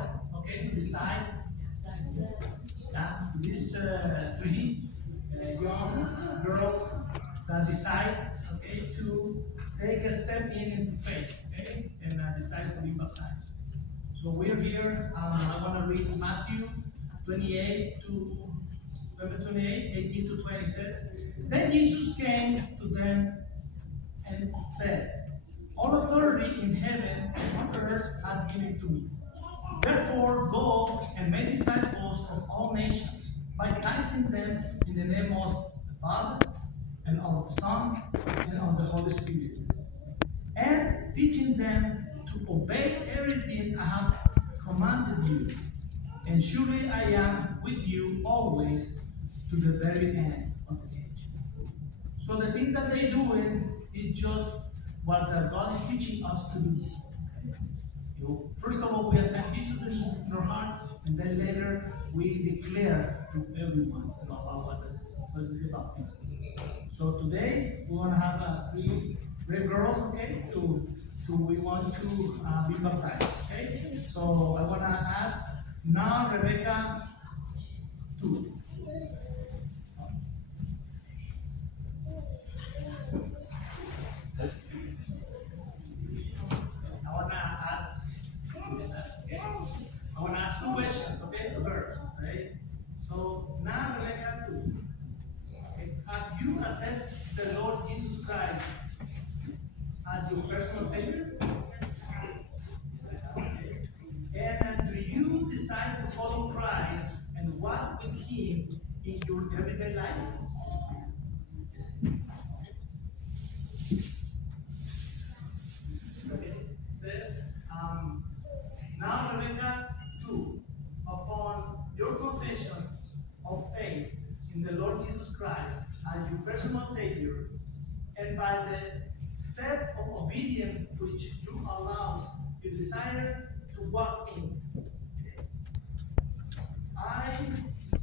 girls, okay, to decide this three young girls that decide, okay, to take a step into faith, okay, and decide to be baptized. So we're here. I want to read Matthew 28 to 28, 18 to 20 says, Then Jesus came to them and said, All authority in heaven and on earth has given to me. Therefore, go and make disciples of all nations, baptizing them in the name of the Father, and of the Son, and of the Holy Spirit, and teaching them to obey everything I have commanded you. And surely I am with you always to the very end of the age. So the thing that they're doing is just what God is teaching us to do. First of all, we accept Jesus in our heart, and then later we declare to everyone about what this is about. So today we want to have three brave girls, okay? We want to be baptized, okay? So I want to ask now Rebecca to. I want to ask two questions, okay? The girls, okay? So now Rebecca too. Okay. Have you accepted the Lord Jesus Christ as your personal Savior? Okay. And do you decide to follow Christ and walk with Him in your everyday life? Okay. It says, now Rebecca 2, upon your confession of faith in the Lord Jesus Christ as your personal Savior, and by the step of obedience which you allow, you desire to walk in. I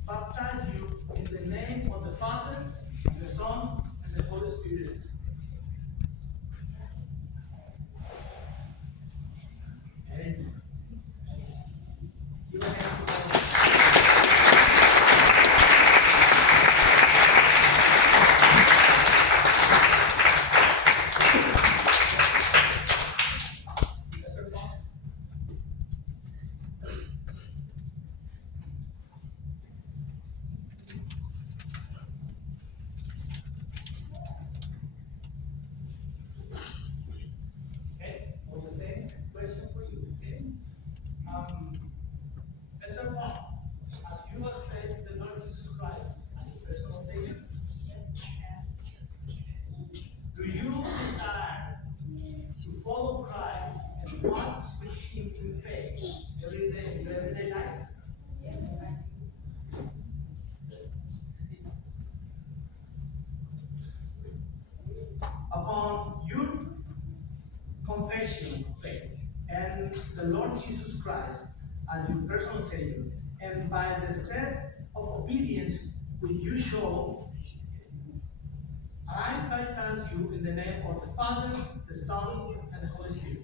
baptize you in the name of the Father, the Son, and the Holy Spirit. Amen. You have to upon your confession of faith and the Lord Jesus Christ as your personal Savior, and by the step of obedience which you show, I baptize you in the name of the Father, the Son, and the Holy Spirit.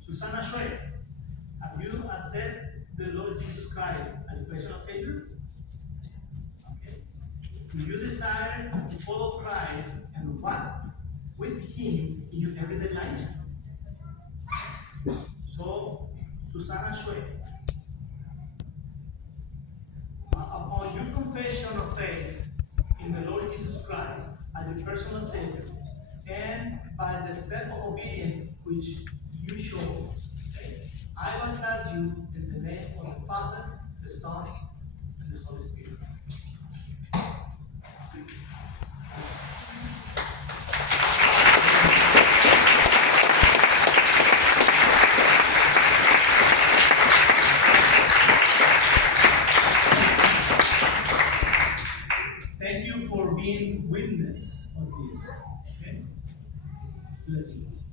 Susana Schroeder, have you accepted the Lord Jesus Christ as your personal Savior? Okay. Do you desire to follow Christ and walk with Him in your everyday life? So, Susana Schroeder, upon your confession of faith in the Lord Jesus Christ as your personal Savior, and by the step of obedience which you show, okay, I baptize you in the name of the Father, the Son, and the Holy Spirit. of this. Okay? Let's go.